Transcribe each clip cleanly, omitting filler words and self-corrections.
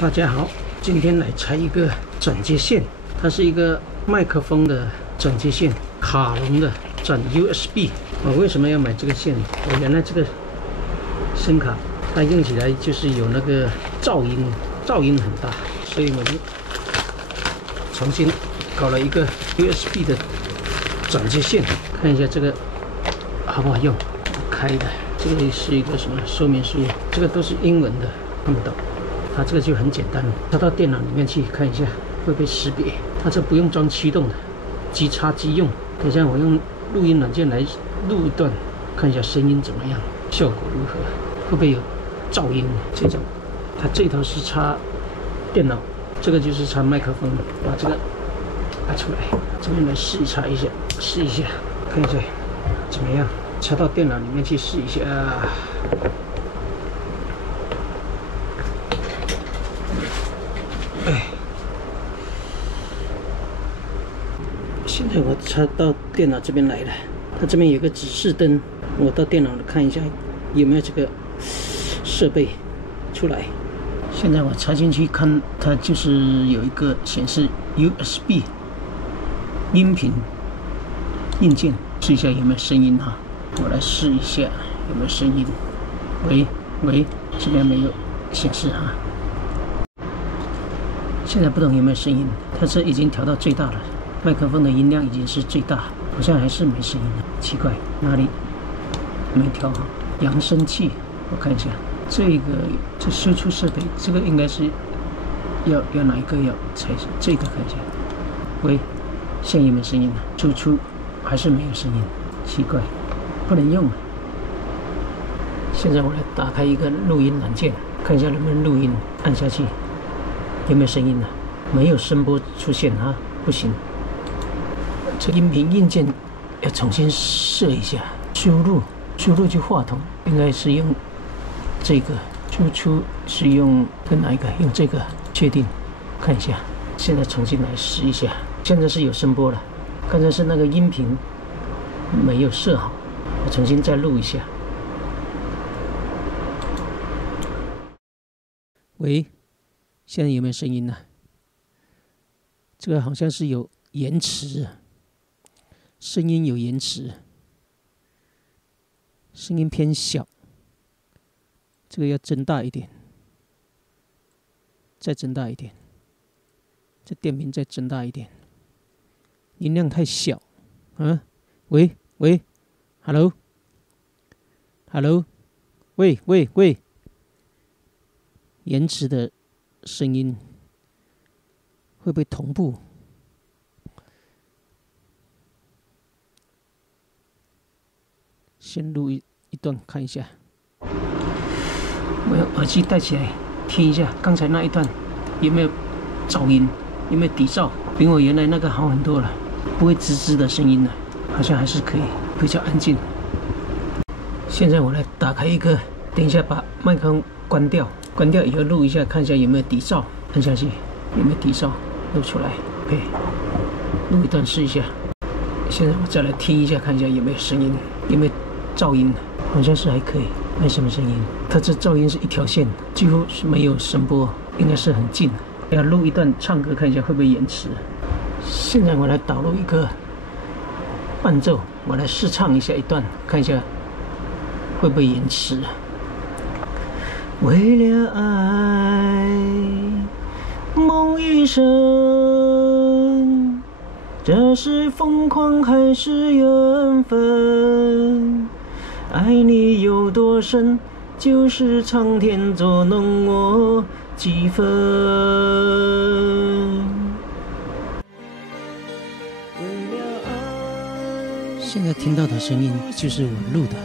大家好，今天来拆一个转接线，它是一个麦克风的转接线，卡龙的转 USB。我为什么要买这个线？我原来这个声卡它用起来就是有那个噪音很大，所以我就重新搞了一个 USB 的转接线，看一下这个好不好用。开的这个是一个什么说明书？这个都是英文的，看不懂。它这个就很简单，插到电脑里面去看一下会不会识别。它这不用装驱动的，即插即用。等一下我用录音软件来录一段，看一下声音怎么样，效果如何，会不会有噪音？这种，它这头是插电脑，这个就是插麦克风。把这个拿出来，这边来试一下，看一下怎么样。插到电脑里面去试一下。现在我插到电脑这边来了，它这边有个指示灯，我到电脑看一下有没有这个设备出来。现在我插进去看，它就是有一个显示 USB 音频硬件，试一下有没有声音哈。我来试一下有没有声音。喂，这边没有显示哈。现在不懂有没有声音，它这已经调到最大了。麦克风的音量已经是最大，好像还是没声音的，奇怪，哪里没调好？扬声器，我看一下，这输出设备，这个应该是要哪一个要才是？这个看一下。喂，现在有没有声音呢？输出还是没有声音，奇怪，不能用啊。现在我来打开一个录音软件，看一下能不能录音，按下去有没有声音呢？没有声波出现啊，不行。这音频硬件要重新设一下，输入去话筒，应该是用这个，输出是用哪一个？用这个，确定，看一下。现在重新来试一下，现在是有声波了，刚才是那个音频没有设好，我重新再录一下。喂，现在有没有声音呢？这个好像是有延迟。声音有延迟，声音偏小，这个要增大一点，再增大一点，这电瓶再增大一点，音量太小，喂 ，hello， 喂，延迟的声音会不会同步？先录一段看一下，我用耳机戴起来听一下，刚才那一段有没有噪音，有没有底噪？比我原来那个好很多了，不会吱吱的声音了，好像还是可以，比较安静。现在我来打开一个，等一下把麦克风关掉以后录一下，看一下有没有底噪，按下去有没有底噪，录出来 ，OK， 录一段试一下。现在我再来听一下，看一下有没有声音，有没有噪音，好像是还可以，没什么声音。它这噪音是一条线，几乎是没有声波，应该是很近。要录一段唱歌，看一下会不会延迟。现在我来导入一个伴奏，我来试唱一下一段，看一下会不会延迟。为了爱，梦一生，这是疯狂还是缘分？爱你有多深，就是苍天捉弄我几分。现在听到的声音就是我录的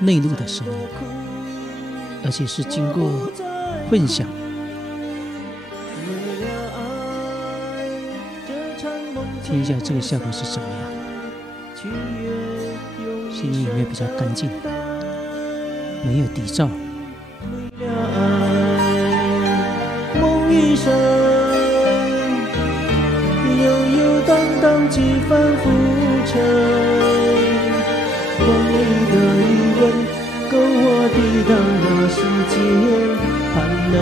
内录的声音，而且是经过混响。听一下这个效果是怎么样？声音有没有比较干净？没有底噪。梦一生，悠悠荡荡几番浮沉，光阴的余温够我抵挡那世间寒冷。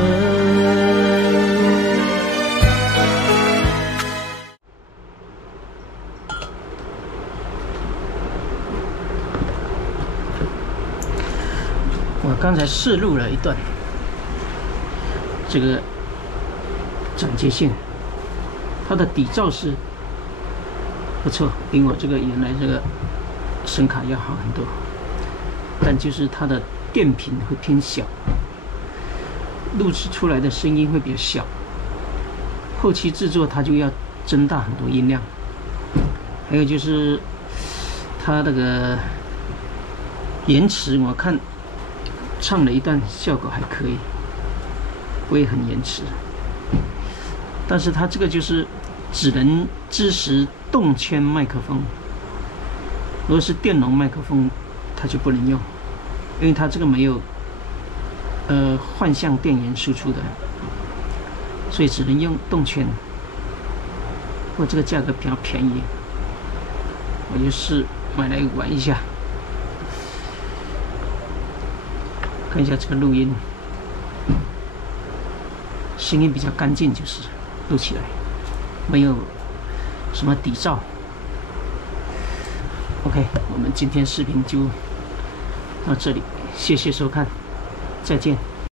刚才试录了一段这个转接线，它的底噪是不错，比我这个原来这个声卡要好很多，但就是它的电频会偏小，录制出来的声音会比较小，后期制作它就要增大很多音量。还有就是它那个延迟，我看唱了一段效果还可以，不会很延迟。但是它这个就是只能支持动圈麦克风，如果是电容麦克风，它就不能用，因为它这个没有幻象电源输出的，所以只能用动圈。不过这个价格比较便宜，我就是买来玩一下。看一下这个录音，声音比较干净，就是录起来没有什么底噪。OK， 我们今天视频就到这里，谢谢收看，再见。